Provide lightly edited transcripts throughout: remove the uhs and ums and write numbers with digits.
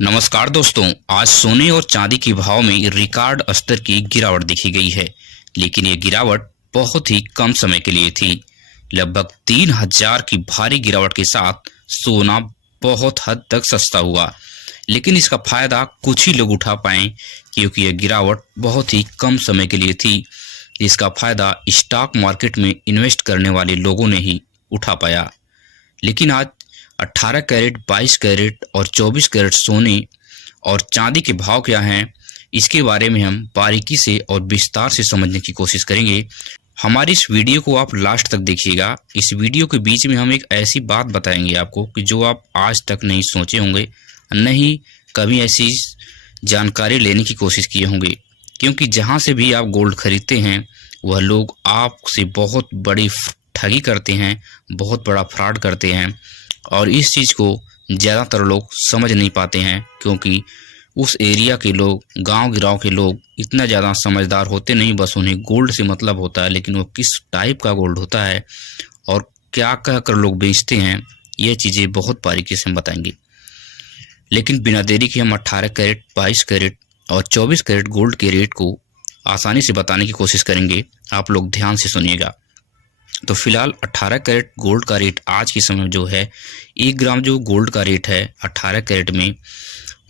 नमस्कार दोस्तों। आज सोने और चांदी के भाव में रिकॉर्ड स्तर की गिरावट देखी गई है, लेकिन ये गिरावट बहुत ही कम समय के लिए थी। लगभग 3000 की भारी गिरावट के साथ सोना बहुत हद तक सस्ता हुआ, लेकिन इसका फायदा कुछ ही लोग उठा पाए क्योंकि यह गिरावट बहुत ही कम समय के लिए थी। इसका फायदा स्टॉक मार्केट में इन्वेस्ट करने वाले लोगों ने ही उठा पाया। लेकिन आज 18 कैरेट, 22 कैरेट और 24 कैरेट सोने और चांदी के भाव क्या हैं, इसके बारे में हम बारीकी से और विस्तार से समझने की कोशिश करेंगे। हमारी इस वीडियो को आप लास्ट तक देखिएगा। इस वीडियो के बीच में हम एक ऐसी बात बताएंगे आपको कि जो आप आज तक नहीं सोचे होंगे, नहीं कभी ऐसी जानकारी लेने की कोशिश किए होंगे। क्योंकि जहां से भी आप गोल्ड खरीदते हैं वह लोग आपसे बहुत बड़ी ठगी करते हैं, बहुत बड़ा फ्रॉड करते हैं, और इस चीज़ को ज़्यादातर लोग समझ नहीं पाते हैं क्योंकि उस एरिया के लोग, गांव गिराव के लोग इतना ज़्यादा समझदार होते नहीं। बस उन्हें गोल्ड से मतलब होता है, लेकिन वो किस टाइप का गोल्ड होता है और क्या कह कर लोग बेचते हैं, ये चीज़ें बहुत बारीकी से हम बताएंगे। लेकिन बिना देरी के हम 18 कैरेट, 22 कैरेट और 24 कैरेट गोल्ड के रेट को आसानी से बताने की कोशिश करेंगे। आप लोग ध्यान से सुनिएगा। तो फिलहाल 18 कैरेट गोल्ड का रेट आज के समय में जो है, 1 ग्राम जो गोल्ड का रेट है 18 कैरेट में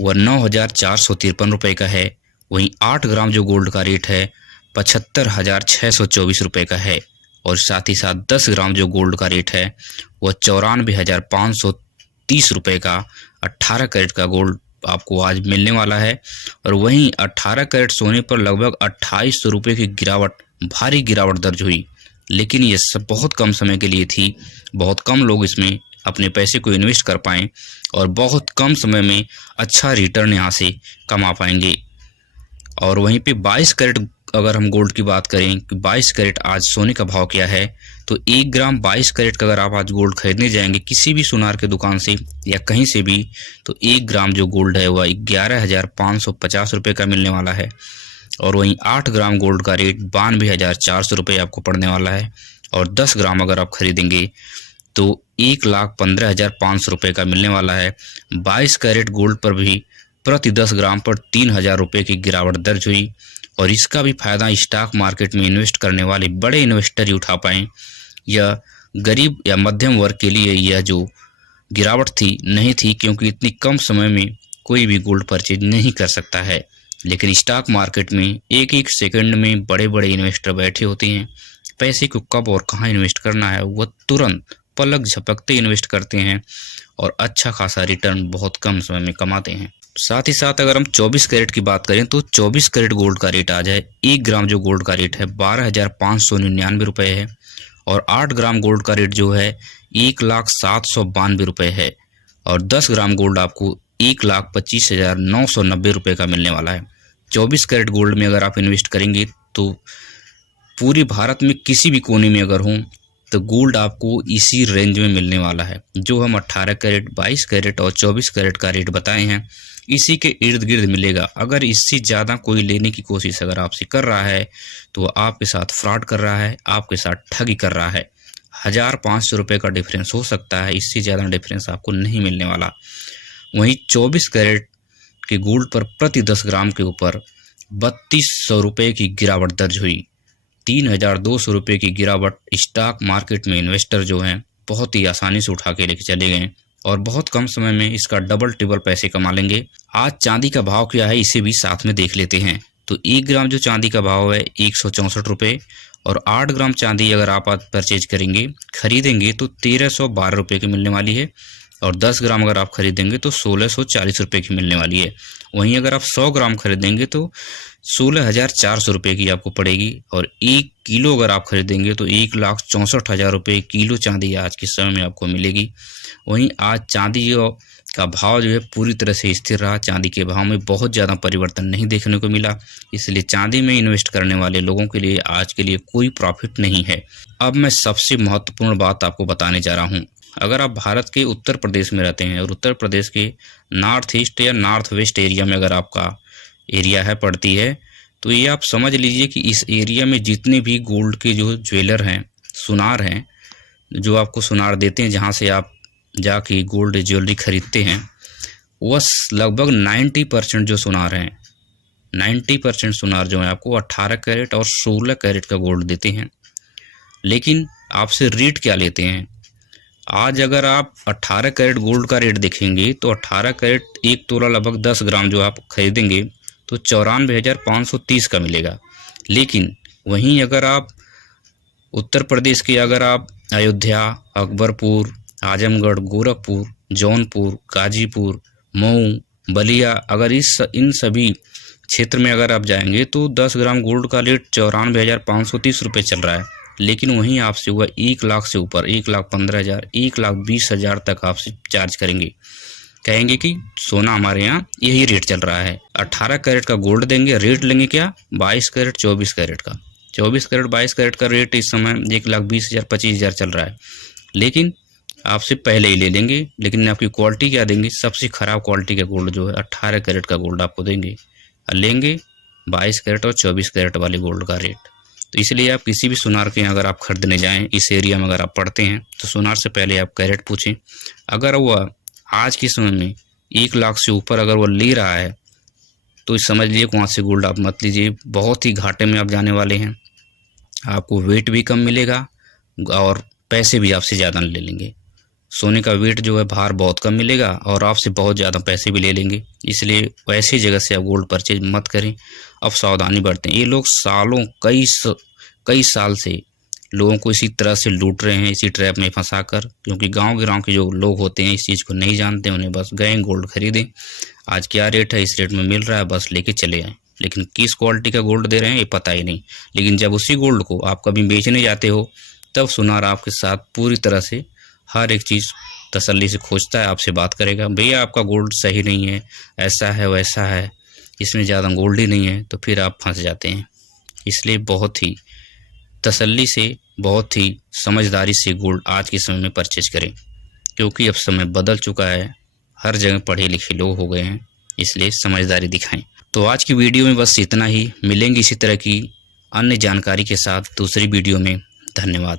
वह 9453 रुपये का है। वहीं 8 ग्राम जो गोल्ड का रेट है 75,624 रुपये का है। और साथ ही साथ 10 ग्राम जो गोल्ड का रेट है वह 94,530 रुपये का 18 कैरेट का गोल्ड आपको आज मिलने वाला है। और वहीं 18 कैरेट सोने पर लगभग 2800 रुपये की गिरावट, भारी गिरावट दर्ज हुई। लेकिन ये सब बहुत कम समय के लिए थी। बहुत कम लोग इसमें अपने पैसे को इन्वेस्ट कर पाएँ और बहुत कम समय में अच्छा रिटर्न यहाँ से कमा पाएंगे। और वहीं पे 22 कैरेट अगर हम गोल्ड की बात करें कि 22 कैरेट आज सोने का भाव क्या है, तो 1 ग्राम 22 कैरेट का अगर आप आज गोल्ड खरीदने जाएंगे किसी भी सुनार के दुकान से या कहीं से भी, तो 1 ग्राम जो गोल्ड है वह 11,550 रुपये का मिलने वाला है। और वहीं 8 ग्राम गोल्ड का रेट 92,400 रुपये आपको पड़ने वाला है। और 10 ग्राम अगर आप खरीदेंगे तो 1,15,500 रुपये का मिलने वाला है। 22 कैरेट गोल्ड पर भी प्रति 10 ग्राम पर 3,000 रुपये की गिरावट दर्ज हुई। और इसका भी फायदा स्टॉक मार्केट में इन्वेस्ट करने वाले बड़े इन्वेस्टर ही उठा पाएँ। यह गरीब या मध्यम वर्ग के लिए यह जो गिरावट थी नहीं थी, क्योंकि इतनी कम समय में कोई भी गोल्ड परचेज नहीं कर सकता है। लेकिन स्टॉक मार्केट में एक एक सेकंड में बड़े बड़े इन्वेस्टर बैठे होते हैं। पैसे को कब और कहाँ इन्वेस्ट करना है वह तुरंत पलक झपकते इन्वेस्ट करते हैं और अच्छा खासा रिटर्न बहुत कम समय में कमाते हैं। साथ ही साथ अगर हम 24 कैरेट की बात करें तो 24 कैरेट गोल्ड का रेट आ जाए, 1 ग्राम जो गोल्ड का रेट है 12,599 रुपये है। और 8 ग्राम गोल्ड का रेट जो है 1,0792 रुपये है। और 10 ग्राम गोल्ड आपको 1,25,990 रुपये का मिलने वाला है। 24 कैरेट गोल्ड में अगर आप इन्वेस्ट करेंगे तो पूरे भारत में किसी भी कोने में अगर हों तो गोल्ड आपको इसी रेंज में मिलने वाला है। जो हम 18 कैरेट, 22 कैरेट और 24 कैरेट का रेट बताए हैं, इसी के इर्द गिर्द मिलेगा। अगर इससे ज़्यादा कोई लेने की कोशिश अगर आपसे कर रहा है तो वह आपके साथ फ्रॉड कर रहा है, आपके साथ ठगी कर रहा है। 1,500 रुपये का डिफरेंस हो सकता है, इससे ज़्यादा डिफरेंस आपको नहीं मिलने वाला। वहीं 24 कैरेट के गोल्ड पर प्रति 10 ग्राम के ऊपर 3,200 रुपये की गिरावट दर्ज हुई। 3,200 रुपये की गिरावट स्टॉक मार्केट में इन्वेस्टर जो हैं बहुत ही आसानी से उठा के लेके चले गए और बहुत कम समय में इसका डबल टिबल पैसे कमा लेंगे। आज चांदी का भाव क्या है इसे भी साथ में देख लेते हैं। तो 1 ग्राम जो चांदी का भाव है 164 रुपये। और 8 ग्राम चांदी अगर आप आज परचेज करेंगे, खरीदेंगे तो 1,312 रुपये की मिलने वाली है। और 10 ग्राम अगर आप खरीदेंगे तो 1,640 रुपये की मिलने वाली है। वहीं अगर आप 100 ग्राम खरीदेंगे तो 16,400 रुपये की आपको पड़ेगी। और 1 किलो अगर आप खरीदेंगे तो 1,64,000 रुपये किलो चांदी आज के समय में आपको मिलेगी। वहीं आज चांदी का भाव जो है पूरी तरह से स्थिर रहा। चांदी के भाव में बहुत ज़्यादा परिवर्तन नहीं देखने को मिला, इसलिए चांदी में इन्वेस्ट करने वाले लोगों के लिए आज के लिए कोई प्रॉफिट नहीं है। अब मैं सबसे महत्वपूर्ण बात आपको बताने जा रहा हूँ। अगर आप भारत के उत्तर प्रदेश में रहते हैं और उत्तर प्रदेश के नॉर्थ ईस्ट या नॉर्थ वेस्ट एरिया में अगर आपका एरिया है पड़ती है, तो ये आप समझ लीजिए कि इस एरिया में जितने भी गोल्ड के जो ज्वेलर हैं, सुनार हैं, जो आपको सुनार देते हैं, जहाँ से आप जाके गोल्ड ज्वेलरी खरीदते हैं, वह लगभग 90% जो सुनार हैं, 90% सुनार जो है आपको 18 कैरेट और 16 कैरेट का गोल्ड देते हैं। लेकिन आपसे रेट क्या लेते हैं? आज अगर आप 18 कैरेट गोल्ड का रेट देखेंगे तो 18 कैरेट 1 तोला लगभग 10 ग्राम जो आप खरीदेंगे तो 94,530 का मिलेगा। लेकिन वहीं अगर आप उत्तर प्रदेश के अगर आप अयोध्या, अकबरपुर, आजमगढ़, गोरखपुर, जौनपुर, गाजीपुर, मऊ, बलिया, अगर इन सभी क्षेत्र में अगर आप जाएंगे तो 10 ग्राम गोल्ड का रेट 94,530 रुपये चल रहा है। लेकिन वहीं आपसे हुआ 1 लाख से ऊपर 1,15,000, 1,20,000 तक आपसे चार्ज करेंगे। कहेंगे कि सोना हमारे यहाँ यही रेट चल रहा है। 18 कैरेट का गोल्ड देंगे, रेट लेंगे क्या? 22 कैरेट 24 कैरेट का। 24 कैरेट 22 कैरेट का रेट इस समय 1,20,000 25,000 चल रहा है। लेकिन आपसे पहले ही ले लेंगे। लेकिन आपकी क्वालिटी क्या देंगे? सबसे ख़राब क्वालिटी का गोल्ड जो है 18 कैरेट का गोल्ड आपको देंगे और लेंगे 22 कैरेट और 24 कैरेट वाले गोल्ड का रेट। तो इसलिए आप किसी भी सुनार के अगर आप खरीदने जाएं, इस एरिया में अगर आप पढ़ते हैं तो सुनार से पहले आप कैरेट पूछें। अगर वह आज के समय में 1 लाख से ऊपर अगर वो ले रहा है तो समझ लीजिए वहाँ से गोल्ड आप मत लीजिए, बहुत ही घाटे में आप जाने वाले हैं। आपको वेट भी कम मिलेगा और पैसे भी आपसे ज़्यादा ले लेंगे। सोने का वेट जो है भार बहुत कम मिलेगा और आपसे बहुत ज़्यादा पैसे भी ले लेंगे। इसलिए ऐसी जगह से आप गोल्ड परचेज मत करें। अब सावधानी बरतें। ये लोग सालों कई साल से लोगों को इसी तरह से लूट रहे हैं, इसी ट्रैप में फंसा कर, क्योंकि गांव के जो लोग होते हैं इस चीज़ को नहीं जानते। उन्हें बस गए गोल्ड खरीदें, आज क्या रेट है, इस रेट में मिल रहा है, बस लेके चले आए। लेकिन किस क्वालिटी का गोल्ड दे रहे हैं ये पता ही नहीं। लेकिन जब उसी गोल्ड को आप कभी बेचने जाते हो तब सुनार आपके साथ पूरी तरह से हर एक चीज़ तसल्ली से खोजता है, आपसे बात करेगा, भैया आपका गोल्ड सही नहीं है, ऐसा है वैसा है, इसमें ज़्यादा गोल्ड ही नहीं है, तो फिर आप फंस जाते हैं। इसलिए बहुत ही तसल्ली से, बहुत ही समझदारी से गोल्ड आज के समय में परचेज करें, क्योंकि अब समय बदल चुका है, हर जगह पढ़े लिखे लोग हो गए हैं। इसलिए समझदारी दिखाएं। तो आज की वीडियो में बस इतना ही। मिलेंगे इसी तरह की अन्य जानकारी के साथ दूसरी वीडियो में। धन्यवाद।